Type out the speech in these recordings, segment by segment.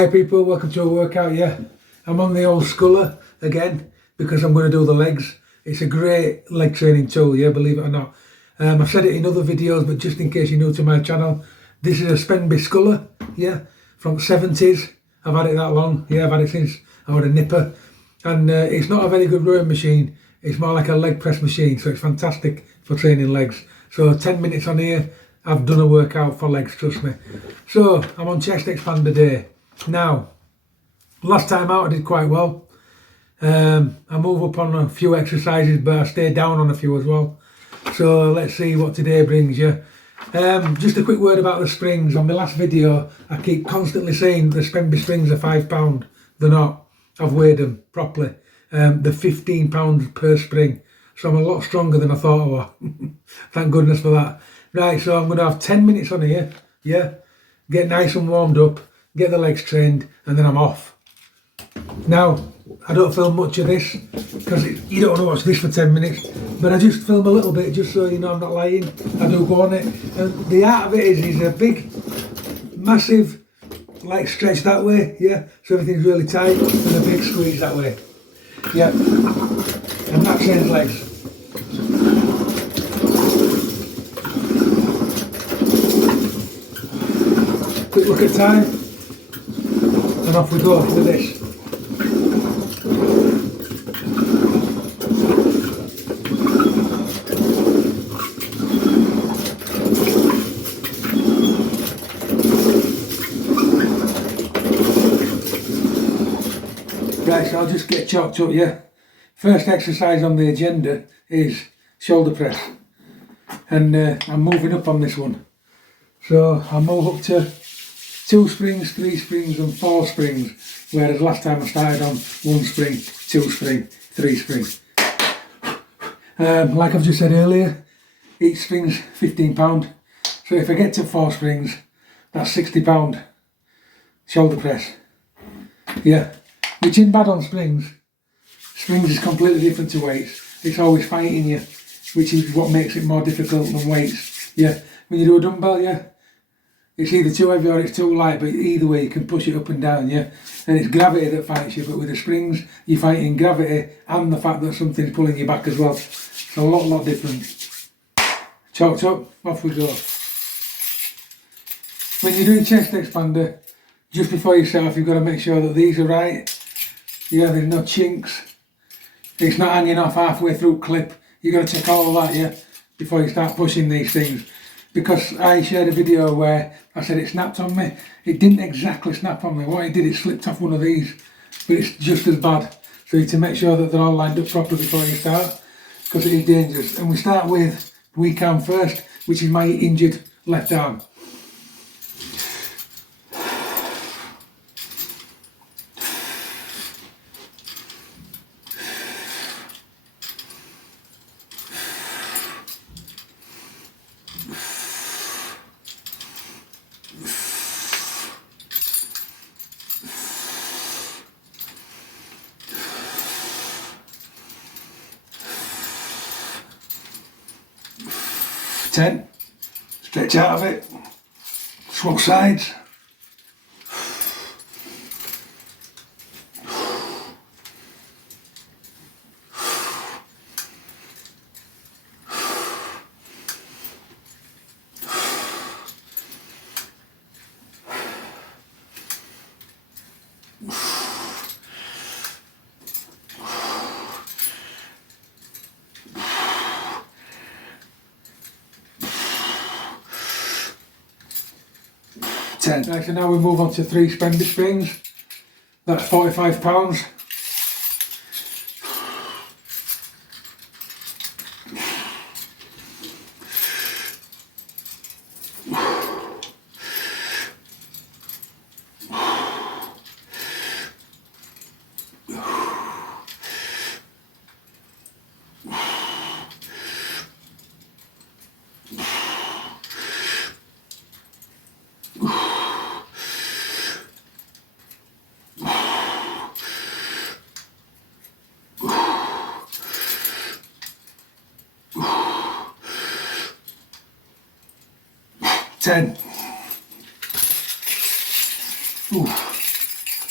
Hi people, welcome to a workout. Yeah, I'm on the old sculler again because I'm going to do the legs. It's a great leg training tool, yeah, believe it or not. I've said it in other videos, but just in case you're new to my channel, this is a Spenby sculler, yeah, from the 70s. I've had it that long, yeah, I've had it since I was a nipper. And it's not a very good rowing machine, it's more like a leg press machine, so it's fantastic for training legs. So 10 minutes on here, I've done a workout for legs, trust me. So I'm on chest expander day. Now, last time out I did quite well. I move up on a few exercises, but I stayed down on a few as well. So let's see what today brings you. Just a quick word about the springs. On my last video, I keep constantly saying the Spenby springs are £5. They're not. I've weighed them properly. They're £15 per spring. So I'm a lot stronger than I thought I was. Thank goodness for that. Right, so I'm going to have 10 minutes on here. Yeah, get nice and warmed up, get the legs trained, and then I'm off. Now, I don't film much of this because you don't want to watch this for 10 minutes, but I just film a little bit just so you know I'm not lying. I do go on it, and the art of it is a big, massive, like stretch that way, yeah, so everything's really tight, and a big squeeze that way, yeah, and that trains legs. Quick look at time, and off we go with this. Right, so I'll just get chalked up, yeah. First exercise on the agenda is shoulder press, and I'm moving up on this one. So I'll move up to 2 springs, 3 springs and 4 springs, whereas last time I started on 1 spring, 2 spring, 3 spring. Like I've just said earlier, each spring's £15. So if I get to 4 springs, that's £60 shoulder press. Yeah, which isn't bad on springs. Springs is completely different to weights. It's always fighting you, which is what makes it more difficult than weights. Yeah, when you do a dumbbell, yeah, it's either too heavy or it's too light, but either way you can push it up and down, yeah. And it's gravity that fights you, but with the springs, you're fighting gravity and the fact that something's pulling you back as well. So a lot different. Chalked up, off we go. When you're doing chest expander, just before you set off, you've got to make sure that these are right. Yeah, there's no chinks. It's not hanging off halfway through clip. You've got to check all of that, yeah, before you start pushing these things. Because I shared a video where I said it snapped on me. It didn't exactly snap on me. What it did, it slipped off one of these. But it's just as bad. So you need to make sure that they're all lined up properly before you start, because it is dangerous. And we start with weak arm first, which is my injured left arm. Ten, stretch out of it, swap sides. Right, so now we move on to 3 Spenby springs. That's £45. Ten. Ooh.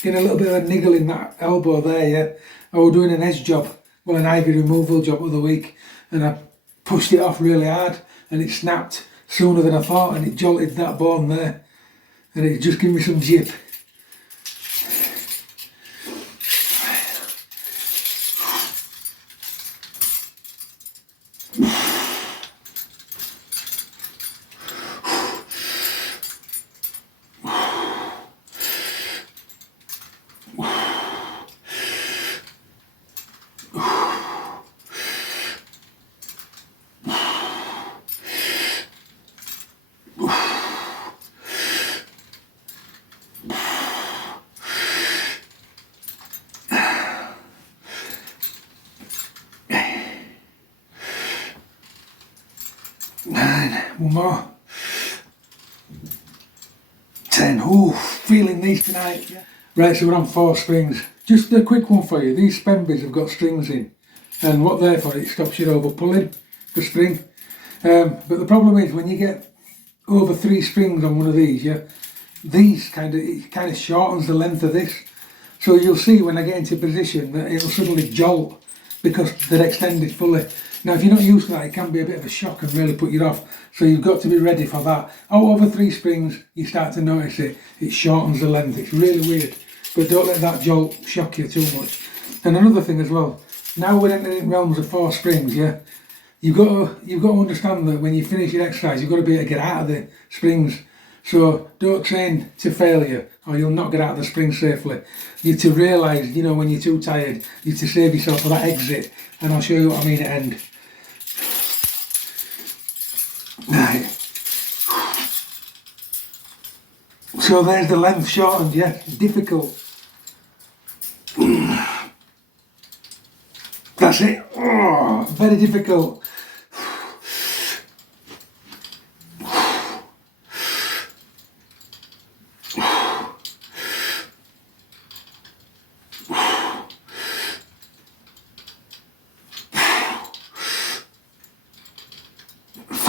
getting a little bit of a niggle in that elbow there, yeah. I was doing an edge job, well an ivy removal job the other week, and I pushed it off really hard and it snapped sooner than I thought, and it jolted that bone there, and it just gave me some jip. One more. 10. Ooh, feeling these tonight. Yeah. Right, so we're on 4 springs. Just a quick one for you. These Spenbys have got strings in, and what they're for, it stops you over pulling the spring. But the problem is when you get over 3 springs on one of these, yeah, these it kind of shortens the length of this. So you'll see when I get into position that it'll suddenly jolt because they're extended fully. Now, if you're not used to that, it can be a bit of a shock and really put you off. So you've got to be ready for that. Over 3 springs, you start to notice it. It shortens the length. It's really weird. But don't let that jolt shock you too much. And another thing as well, now we're entering realms of 4 springs, yeah? You've got to understand that when you finish your exercise, you've got to be able to get out of the springs. So don't train to failure, or you'll not get out of the spring safely. You have to realise, you know, when you're too tired, you have to save yourself for that exit. And I'll show you what I mean at end. Right. So there's the length shortened, yeah, difficult. That's it. Oh, very difficult.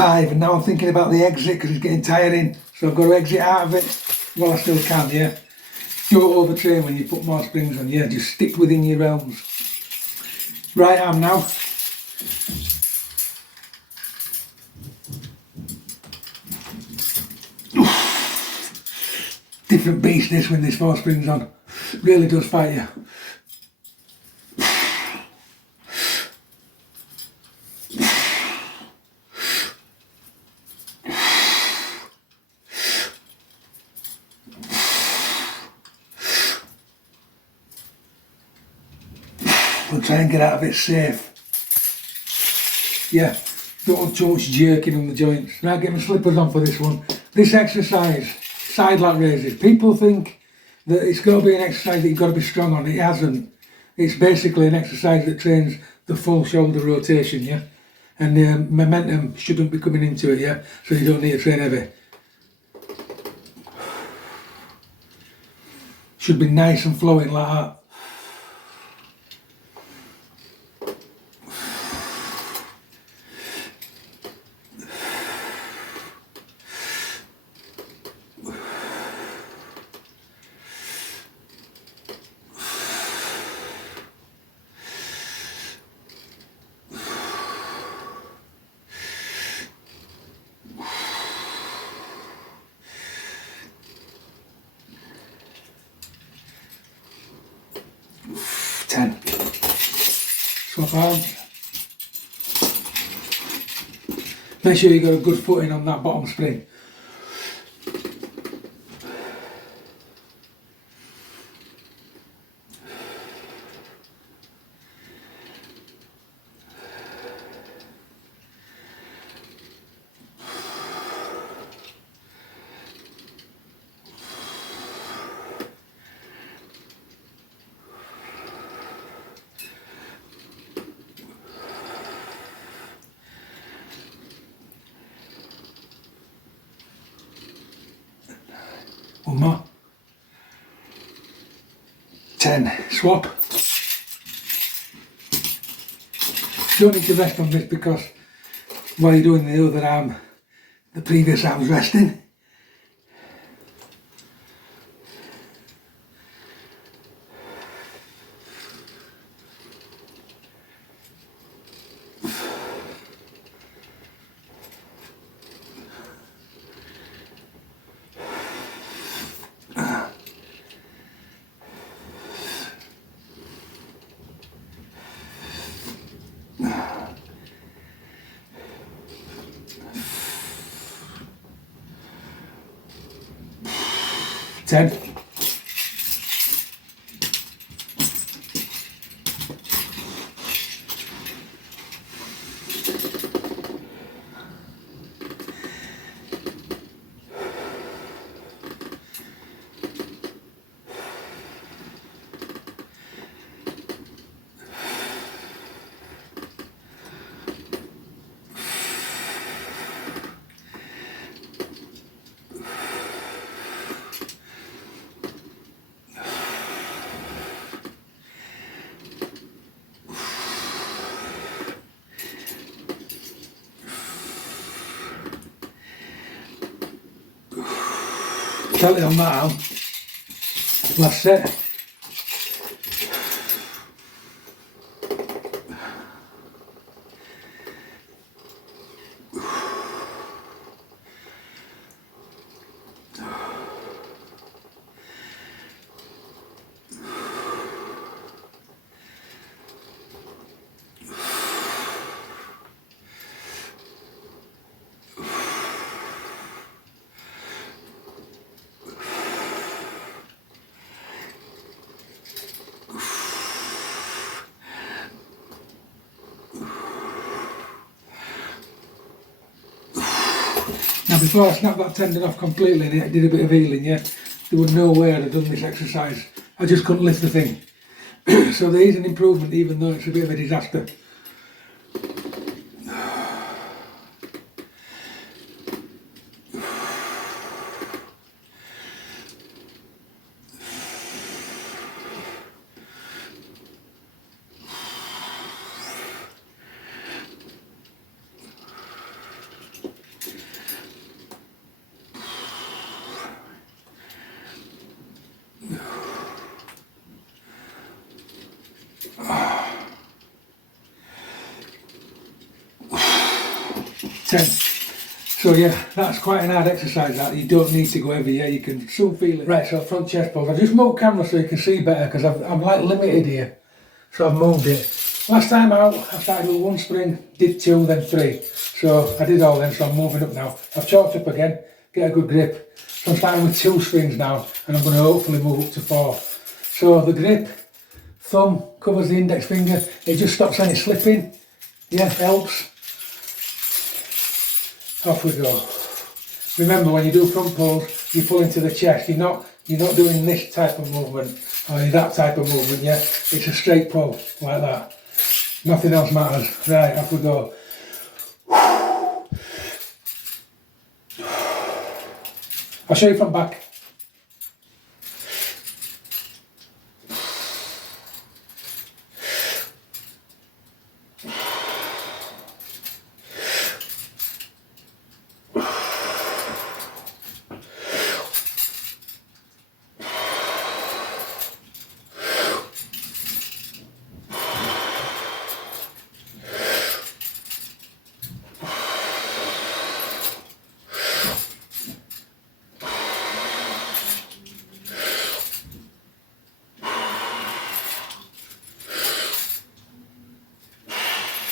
And now I'm thinking about the exit because it's getting tiring, so I've got to exit out of it while I still can, yeah. Don't overtrain when you put more springs on, yeah, just stick within your realms. Right arm now. Different beast this when there's 4 springs on, really does fight you. We'll try and get out of it safe. Yeah, don't want too much jerking on the joints. Right, get my slippers on for this one. This exercise, side lat raises. People think that it's got to be an exercise that you've got to be strong on. It hasn't. It's basically an exercise that trains the full shoulder rotation, yeah? And momentum shouldn't be coming into it, yeah? So you don't need to train heavy. Should be nice and flowing like that. Swap arms. Make sure you've got a good footing on that bottom spring. One more. 10. Swap. Don't need to rest on this because while you're doing the other arm, the previous arm's resting. 10. Tell it on that arm. Last set. Now before I snapped that tendon off completely and it did a bit of healing, yeah, there was no way I'd have done this exercise. I just couldn't lift the thing. So there is an improvement even though it's a bit of a disaster. So yeah, that's quite an hard exercise that. You don't need to go heavy, yeah, you can still feel it. Right, so front chest pulls. I've just moved camera so you can see better because I'm like limited here. So I've moved it. Last time out, I started with 1 spring, did 2, then 3. So I did all them, so I'm moving up now. I've chalked up again, get a good grip. So I'm starting with 2 springs now, and I'm going to hopefully move up to 4. So the grip, thumb covers the index finger, it just stops any slipping. Yeah, helps. Off we go. Remember, when you do front pulls, you pull into the chest. You're not doing this type of movement or that type of movement. Yeah, it's a straight pull like that. Nothing else matters. Right, off we go. I'll show you from back.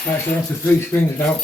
Right, so that's the 3 springs now.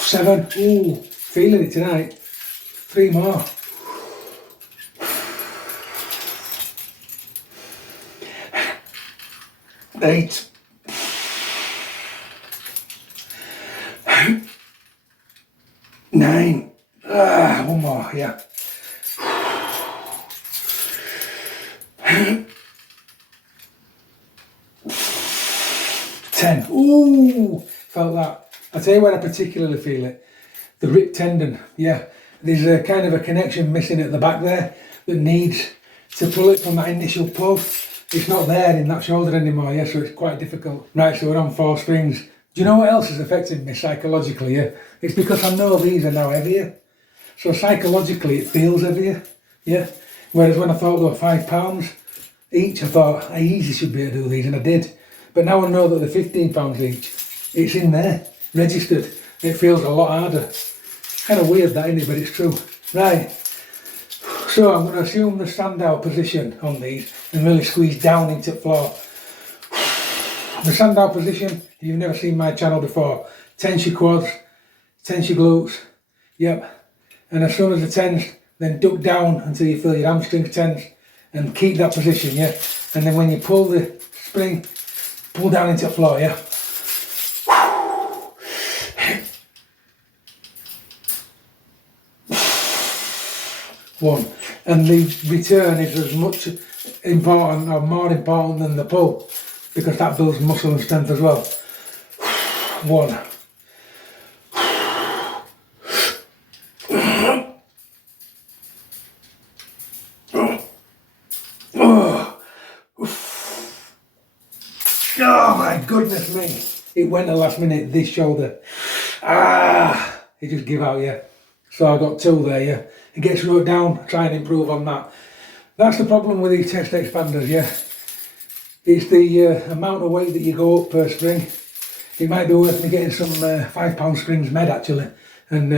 Seven. Ooh, feeling it tonight. 3 more. Eight. 9. 1 more, yeah. 10. Ooh, felt that. I'll tell you where I particularly feel it. The rib tendon, yeah. There's a kind of a connection missing at the back there that needs to pull it from that initial pull. It's not there in that shoulder anymore, yeah, so it's quite difficult. Right, so we're on 4 springs. Do you know what else is affecting me psychologically, yeah? It's because I know these are now heavier. So psychologically it feels heavier, yeah. Whereas when I thought they were £5 each, I thought I easily should be able to do these, and I did. But now I know that they're £15 each, it's in there, registered. It feels a lot harder. Kind of weird that, isn't it? But it's true. Right. So I'm going to assume the standout position on these and really squeeze down into the floor. The standout position, if you've never seen my channel before, tense your quads, tense your glutes, yep. And as soon as it tense, then duck down until you feel your hamstrings tense and keep that position, yeah. And then when you pull the spring, pull down into the floor, yeah. One. And the return is as much important or more important than the pull, because that builds muscle and strength as well. One. Oh my goodness me. It went the last minute, this shoulder. It just give out, yeah. So I got 2 there, yeah. It gets wrote down, try and improve on that. That's the problem with these chest expanders, yeah. It's the amount of weight that you go up per spring. It might be worth me getting some £5 springs made actually, and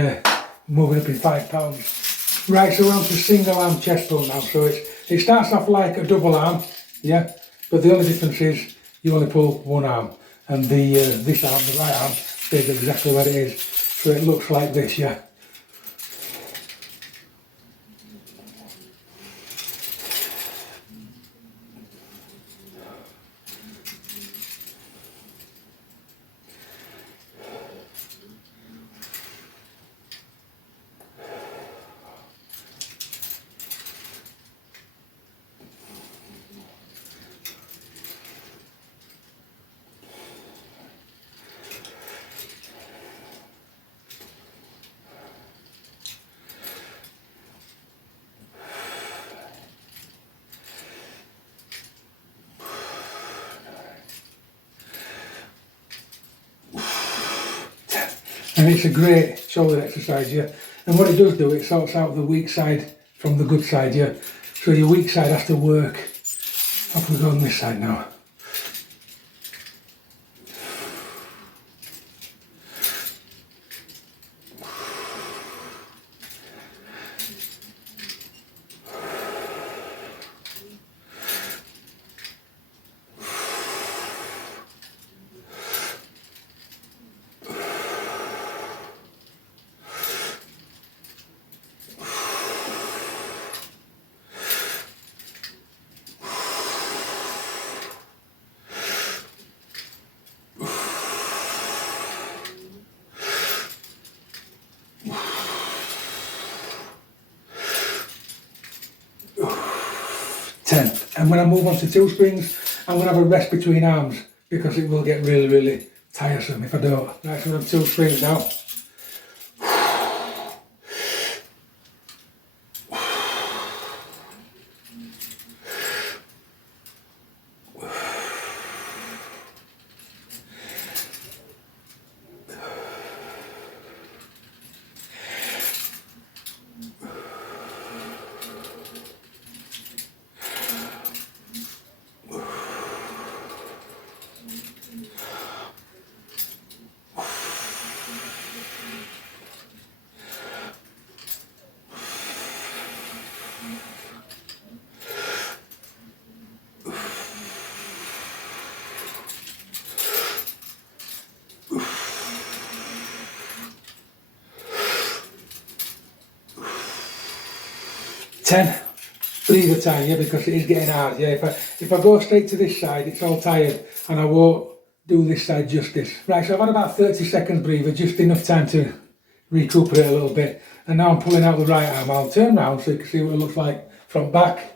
moving up in £5. Right, so we're on to single arm chest pull now. So it starts off like a double arm, yeah. But the only difference is you only pull one arm, and this arm, the right arm, stays exactly where it is. So it looks like this, yeah. And it's a great shoulder exercise, yeah. And what it does do, it sorts out the weak side from the good side, yeah. So your weak side has to work. Off we go on this side now. And when I move on to 2 springs, I'm going to have a rest between arms, because it will get really, really tiresome if I don't. Right, so I'm 2 springs now. 10. Breathe a time, yeah, because it is getting hard, yeah. If I go straight to this side, it's all tired, and I won't do this side justice. Right, so I've had about 30 seconds breather, just enough time to recuperate a little bit. And now I'm pulling out the right arm. I'll turn around so you can see what it looks like from back.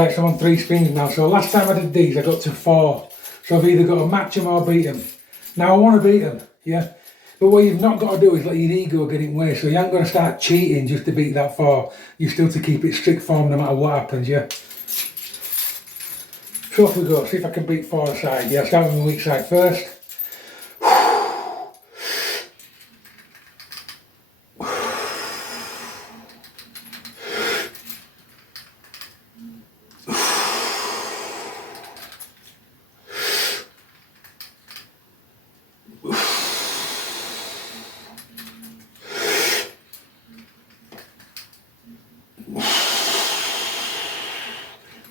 Right, so I'm on 3 springs now. So last time I did these, I got to 4. So I've either got to match them or beat them. Now I want to beat them, yeah? But what you've not got to do is let your ego get in the way. So you ain't going to start cheating just to beat that 4. You're still to keep it strict form no matter what happens, yeah? So off we go, see if I can beat 4 aside. Yeah, I'll start with my weak side first.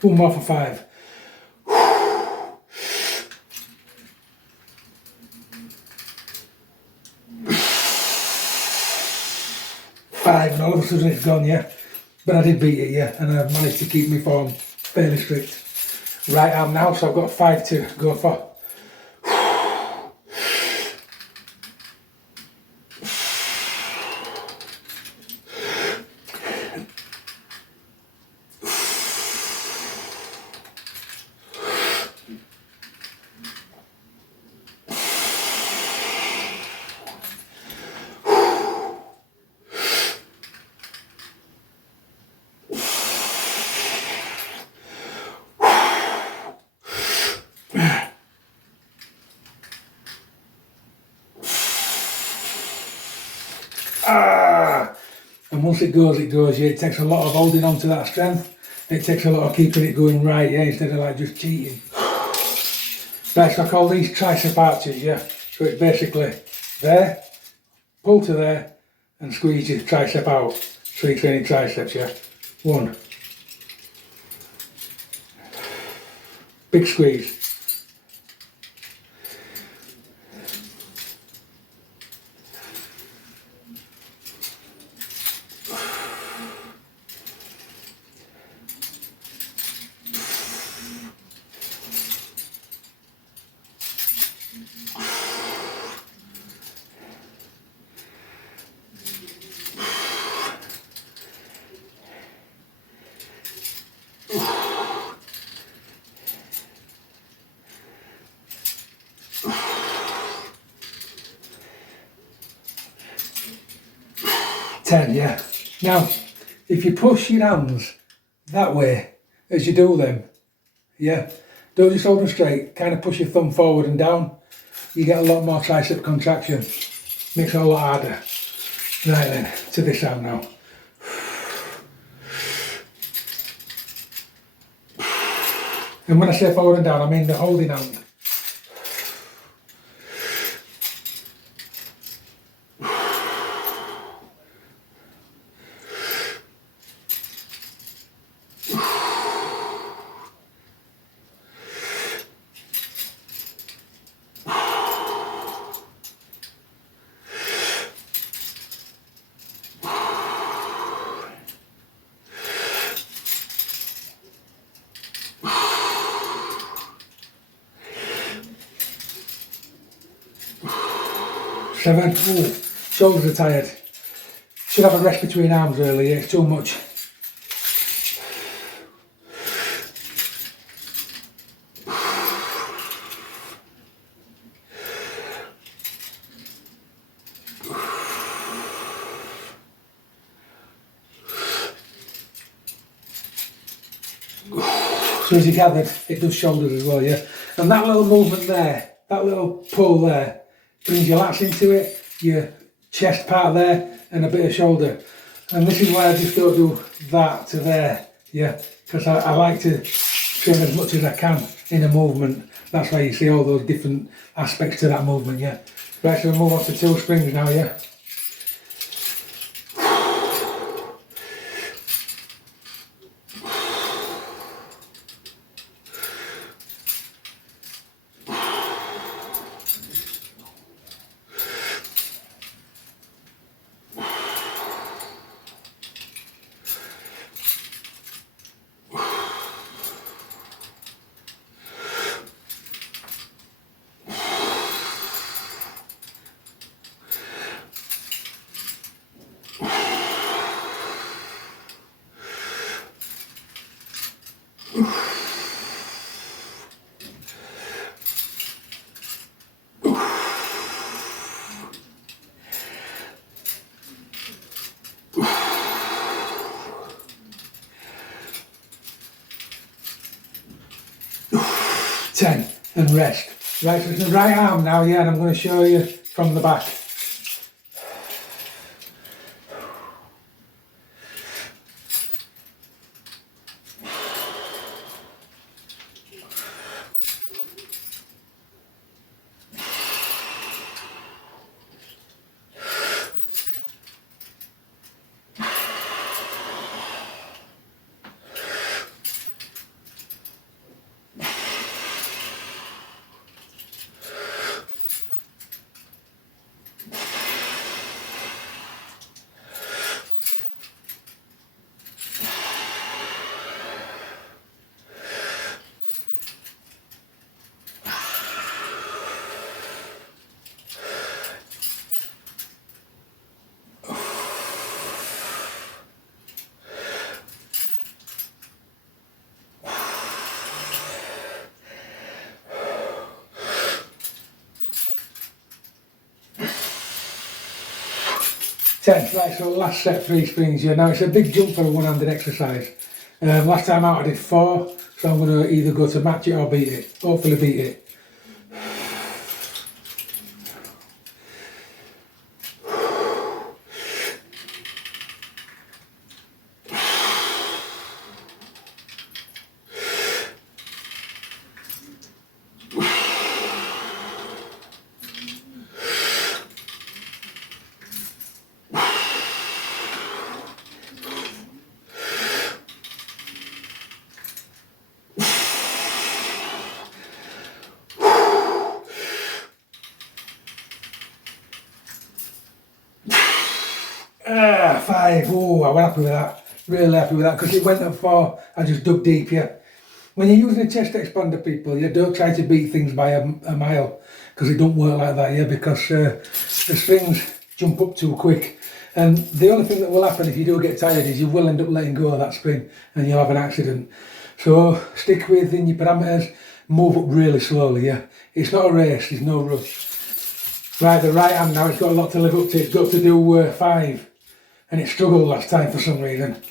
1 more for 5. 5, and all of a sudden it's gone, yeah? But I did beat it, yeah, and I've managed to keep my form fairly strict. Right arm now, so I've got 5 to go for. And once it goes, yeah. It takes a lot of holding on to that strength. It takes a lot of keeping it going right, yeah, instead of like just cheating. Right, so I call these tricep arches, yeah. So it's basically there, pull to there, and squeeze your tricep out. So you're training triceps, yeah. 1. Big squeeze. 10, yeah. Now, if you push your hands that way as you do them, yeah, don't just hold them straight, kind of push your thumb forward and down, you get a lot more tricep contraction. Makes it a lot harder. Right then, to this arm now. And when I say forward and down, I mean the holding hand. Seven. Ooh, shoulders are tired. Should have a rest between arms really, it's too much. So as you gathered, it does shoulders as well, yeah? And that little movement there, that little pull there, brings your lats into it, your chest part there, and a bit of shoulder. And this is why I just don't do that to there, yeah? Because I like to train as much as I can in a movement. That's why you see all those different aspects to that movement, yeah? Right, so we'll move on to 2 springs now, yeah? 10 and rest. Right, so it's the right arm now, yeah, and I'm going to show you from the back. Right, so last set 3 springs here. Now it's a big jump for a one-handed exercise. Last time out I did 4, so I'm going to either go to match it or beat it. Hopefully beat it. Ah, 5. Oh, I was happy with that. Really happy with that because it went at 4. I just dug deep here. When you're using a chest expander, people, you don't try to beat things by a mile because it don't work like that, yeah, because the springs jump up too quick. And the only thing that will happen if you do get tired is you will end up letting go of that spring and you'll have an accident. So stick within your parameters, move up really slowly, yeah. It's not a race, there's no rush. Right, the right hand now, it's got a lot to live up to. It's got to do 5. And it struggled last time for some reason.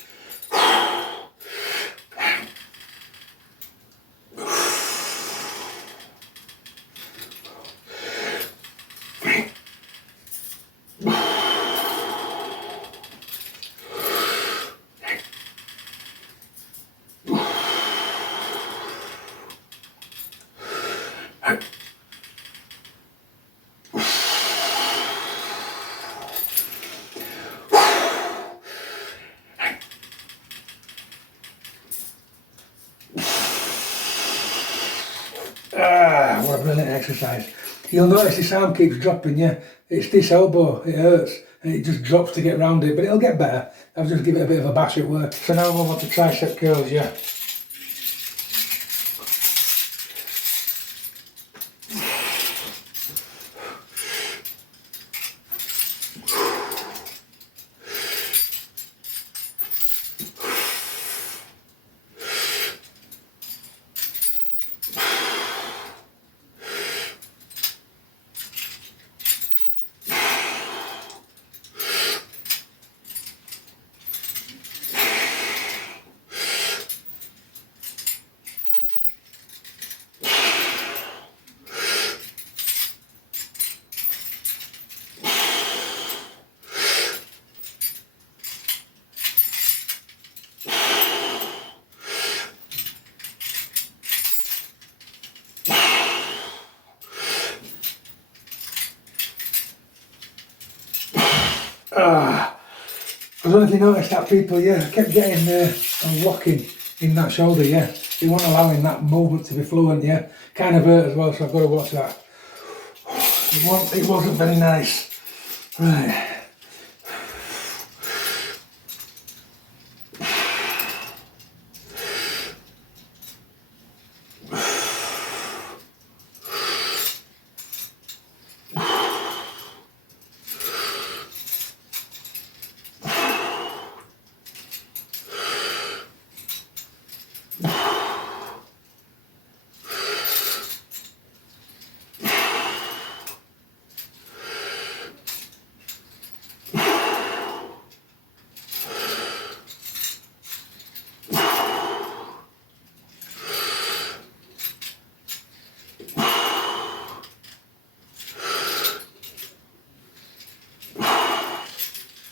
Ah, what a brilliant exercise. You'll notice this arm keeps dropping, yeah. It's this elbow, it hurts, and it just drops to get round it, but it'll get better. I'll just give it a bit of a bash at work. So now we'll want to tricep curls, yeah. I don't know if you noticed that, people, yeah, I kept getting a locking in that shoulder, yeah. It wasn't allowing that movement to be fluent, yeah. Kind of hurt as well, so I've got to watch that. It wasn't very nice. Right.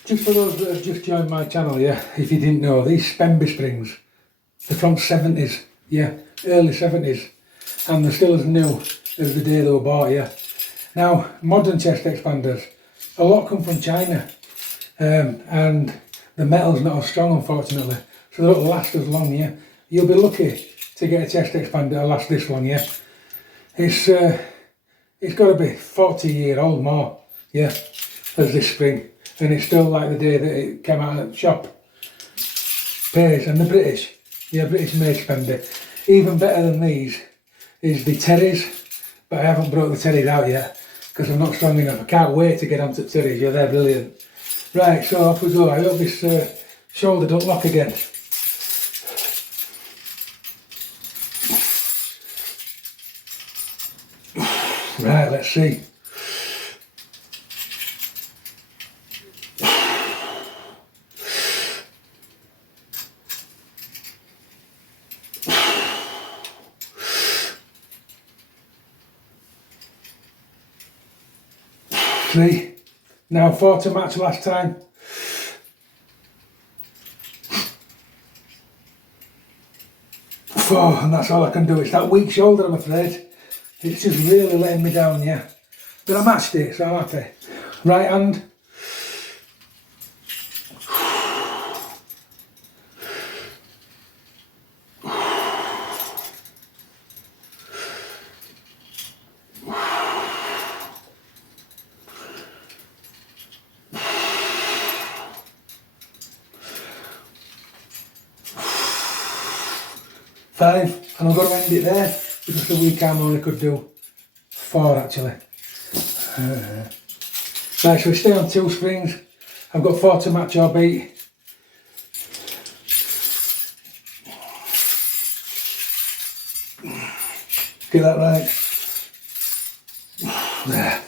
Just for those that have just joined my channel, yeah, if you didn't know, these Spemby springs, they're from 70s, yeah, early 70s, and they're still as new as the day they were bought, yeah. Now, modern chest expanders, a lot come from China, and the metal's not as strong, unfortunately, so they don't last as long, yeah. You'll be lucky to get a chest expander that'll last this long, yeah. It's got to be 40-year-old more, yeah, as this spring, and it's still like the day that it came out of the shop. Pays, and the British, yeah, British made Spemby. Even better than these is the Terrys, but I haven't brought the Terrys out yet because I'm not strong enough. I can't wait to get onto the Terrys, yeah, they're brilliant. Right, so off we go. I hope this shoulder don't lock again. Right, let's see. Three. Now 4 to match last time. 4, and that's all I can do. It's that weak shoulder, I'm afraid. It's just really letting me down, yeah. But I matched it, so I'm happy. Right hand. Five, and I'm going to end it there because the weak arm only could do 4 actually. Right, so we stay on 2 springs. I've got 4 to match or beat. Get that right. There.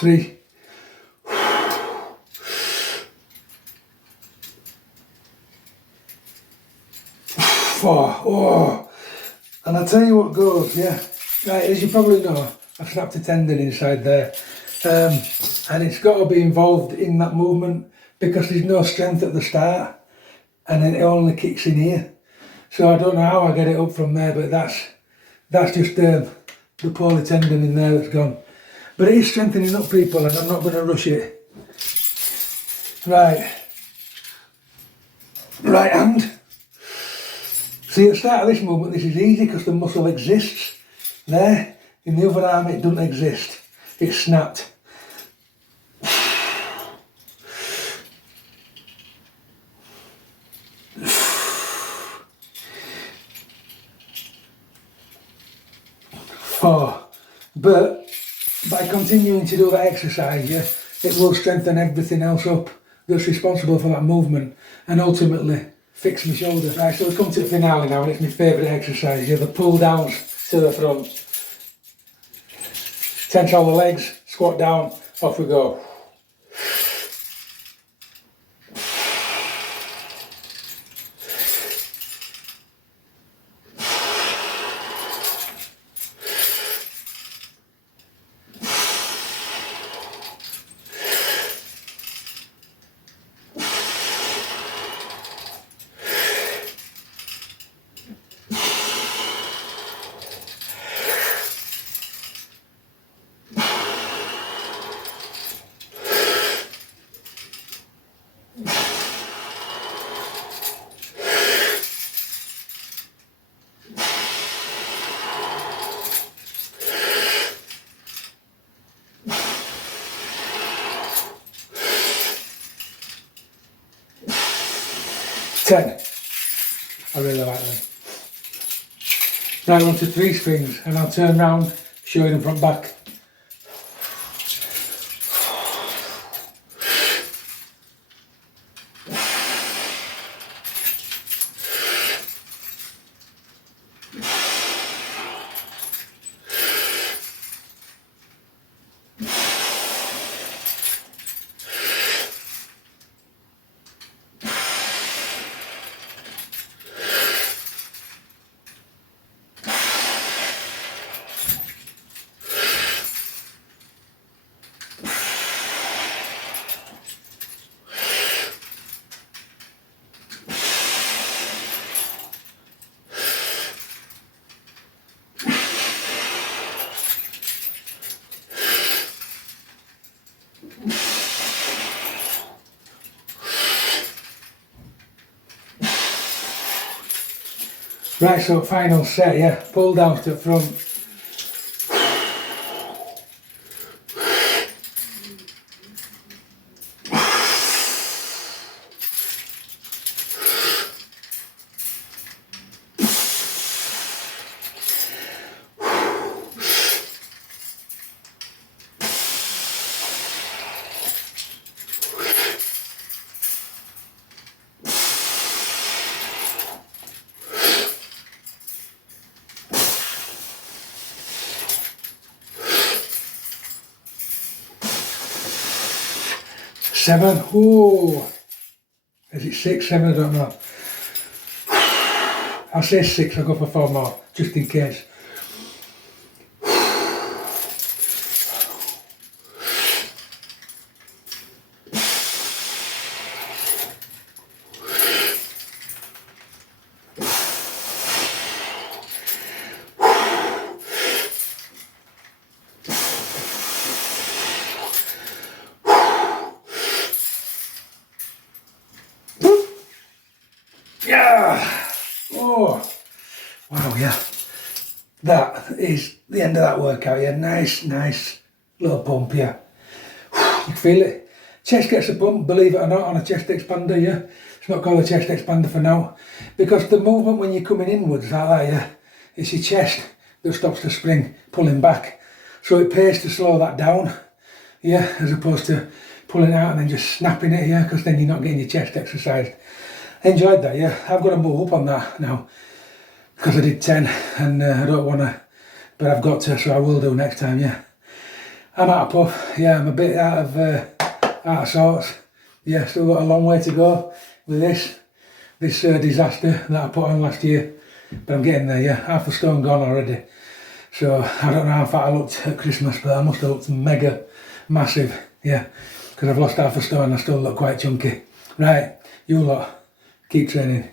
Three. 4. Oh, and I'll tell you what goes, yeah. Right, as you probably know, I've snapped a tendon inside there, and it's got to be involved in that movement because there's no strength at the start, and then it only kicks in here. So I don't know how I get it up from there, but that's just the poly tendon in there that's gone. But it is strengthening up, people, and I'm not going to rush it. Right. Right hand. See, at the start of this movement, this is easy because the muscle exists there. In the other arm, it doesn't exist. It's snapped. Four. But by continuing to do that exercise, yeah, it will strengthen everything else up that's responsible for that movement and ultimately fix my shoulder. Right, so we come to the finale now, and it's my favourite exercise, yeah, the pull downs to the front. Tense all the legs, squat down, off we go. Ten. I really like them. Now we're on to 3 springs, and I'll turn round, showing them from back. Right, so final set, yeah, pull down to the front. Seven, oh, is it 6, 7, I don't know. I'll say 6, I'll go for 4 more, just in case. Yeah! Oh! Wow, yeah. That is the end of that workout, yeah. Nice little pump, yeah. You can feel it. Chest gets a bump, believe it or not, on a chest expander, yeah. It's not called a chest expander for now. Because the movement when you're coming inwards like that, yeah, it's your chest that stops the spring pulling back. So it pays to slow that down, yeah, as opposed to pulling out and then just snapping it, yeah, because then you're not getting your chest exercised. Enjoyed that, yeah. I've got to move up on that now because I did 10 and I don't want to, but I've got to, so I will do next time, yeah. I'm out of puff, yeah, I'm a bit out of sorts. Yeah, still got a long way to go with this disaster that I put on last year, but I'm getting there, yeah. Half a stone gone already. So I don't know how fat I looked at Christmas, but I must have looked mega massive, yeah, because I've lost half a stone and I still look quite chunky. Right, you lot, keep training.